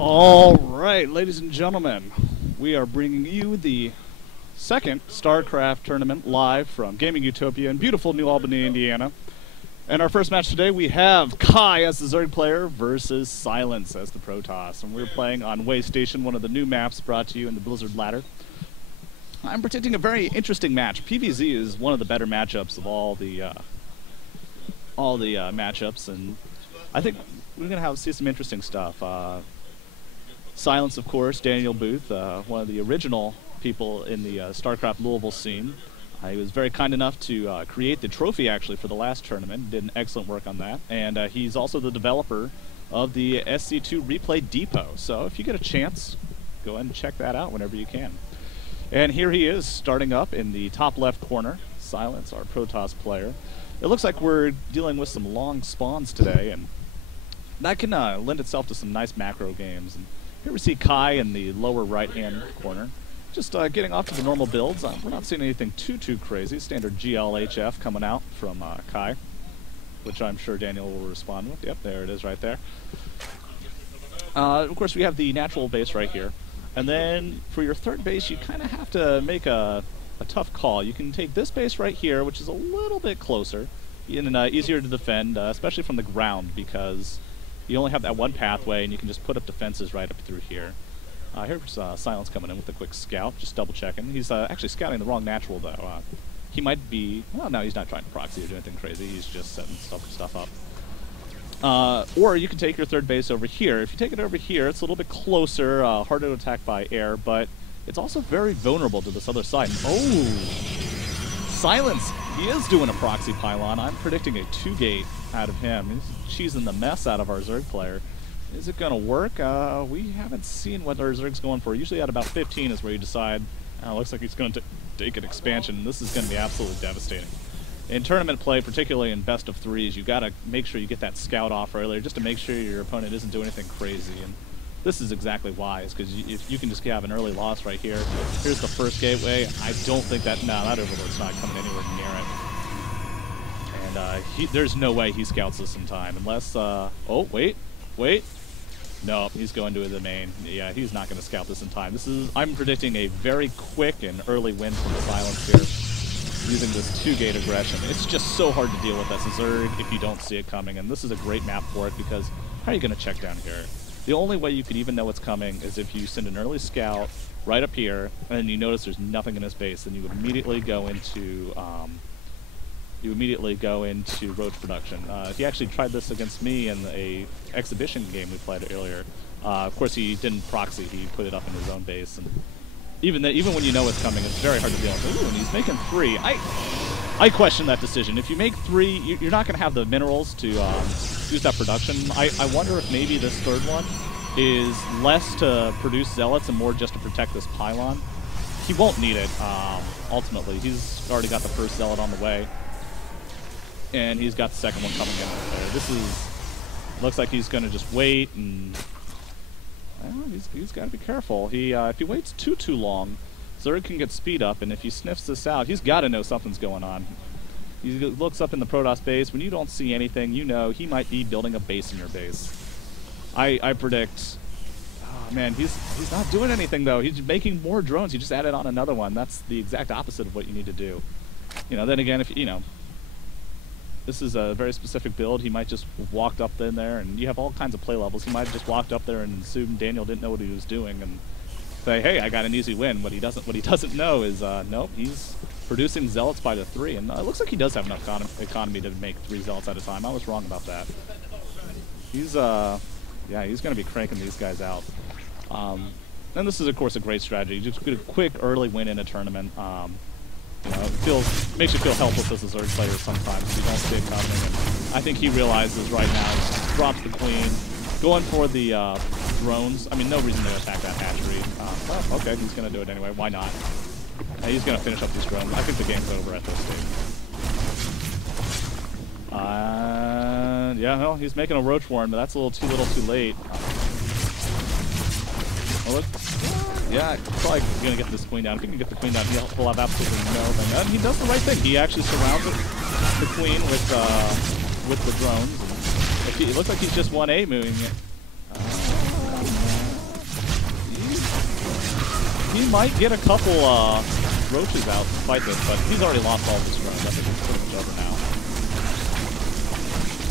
All right, ladies and gentlemen, we are bringing you the second StarCraft tournament live from Gaming Utopia in beautiful New Albany, Indiana. And our first match today, we have Kai as the Zerg player versus Silence as the Protoss. And we're playing on Way Station, one of the new maps brought to you in the Blizzard Ladder. I'm predicting a very interesting match. PvZ is one of the better matchups of all the matchups, and I think we're going to see some interesting stuff. Silence, of course, Daniel Booth, one of the original people in the StarCraft Louisville scene. He was very kind enough to create the trophy, actually, for the last tournament. Did an excellent work on that. And he's also the developer of the SC2 Replay Depot. So if you get a chance, go ahead and check that out whenever you can. And here he is, starting up in the top left corner. Silence, our Protoss player. It looks like we're dealing with some long spawns today, and that can lend itself to some nice macro games. And here we see Kai in the lower right-hand corner. Just getting off to the normal builds. We're not seeing anything too crazy. Standard GLHF coming out from Kai, which I'm sure Daniel will respond with. Yep, there it is right there. Of course, we have the natural base right here. And then for your third base, you kind of have to make a tough call. You can take this base right here, which is a little bit closer and easier to defend, especially from the ground, because you only have that one pathway, and you can just put up defenses right up through here. Here's Silence coming in with a quick scout, just double-checking. He's actually scouting the wrong natural, though. He might be... Well, no, he's not trying to proxy or do anything crazy. He's just setting stuff up. Or you can take your third base over here. If you take it over here, it's a little bit closer, harder to attack by air, but it's also very vulnerable to this other side. Oh! Silence! He is doing a proxy pylon. I'm predicting a 2-gate out of him. He's cheesing the mess out of our Zerg player. Is it going to work? We haven't seen what our Zerg's going for. Usually at about 15 is where you decide, looks like he's going to take an expansion. This is going to be absolutely devastating. In tournament play, particularly in best of threes, you've got to make sure you get that scout off earlier just to make sure your opponent isn't doing anything crazy. And this is exactly why, is because if you can just have an early loss right here. Here's the first gateway. I don't think that... No, that Overlord's not coming anywhere near it. And there's no way he scouts this in time, unless... oh, wait. No, he's going to the main. Yeah, he's not going to scout this in time. I'm predicting a very quick and early win from the Silence here, using this 2-gate aggression. It's just so hard to deal with as a Zerg if you don't see it coming, and this is a great map for it, because how are you going to check down here? The only way you could even know what's coming is if you send an early scout right up here, and then you notice there's nothing in his base, then you immediately go into road production. He actually tried this against me in a exhibition game we played earlier. Of course, he didn't proxy. He put it up in his own base, and even when you know what's coming, it's very hard to deal with. Ooh, and he's making 3. I question that decision. If you make 3, you're not going to have the minerals to use that production. I wonder if maybe this third one is less to produce zealots and more just to protect this pylon. He won't need it, ultimately. He's already got the first zealot on the way, and he's got the second one coming in there. Looks like he's going to just wait, and well, he's got to be careful. If he waits too long, Zerg can get speed up, and if he sniffs this out, he's got to know something's going on. He looks up in the Protoss base. When you don't see anything, you know he might be building a base in your base. I predict... Oh, man, he's not doing anything, though. He's making more drones. He just added on another one. That's the exact opposite of what you need to do. Then again, if this is a very specific build. He might just have walked up in there, and you have all kinds of play levels. He might have just walked up there and assumed Daniel didn't know what he was doing and say, hey, I got an easy win. What he doesn't know is, nope, he's producing zealots by the 3, and it looks like he does have enough economy to make 3 zealots at a time. I was wrong about that. He's going to be cranking these guys out. And this is, of course, a great strategy. Just get a quick early win in a tournament. It makes you feel helpless as a Zerg player sometimes if you don't see it coming. And I think he realizes right now, he drops the queen, going for the drones. I mean, no reason to attack that hatchery. Well, okay, he's going to do it anyway. Why not? He's going to finish up these drones. I think the game's over at this stage. Yeah, no, he's making a roach warren, but that's a little too late. Yeah, probably going to get this queen down. If he can get the queen down, he'll have absolutely no thing. And he does the right thing. He actually surrounds the queen with the drones. It looks like he's just 1A moving it. He might get a couple roaches out to fight this, but he's already lost all of his runs. I think it's pretty much over now.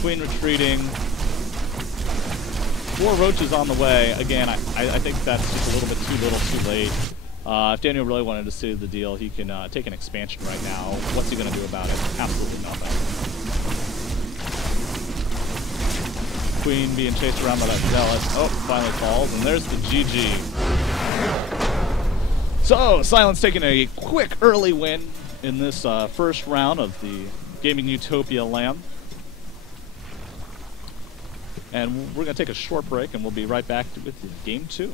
Queen retreating. 4 roaches on the way. Again, I think that's just a little bit too little, too late. If Daniel really wanted to seal the deal, he can take an expansion right now. What's he going to do about it? Absolutely nothing. Queen being chased around by that zealot. Oh, finally falls, and there's the GG. So, Silence taking a quick early win in this first round of the Gaming Utopia LAN. And we're going to take a short break, and we'll be right back with game 2.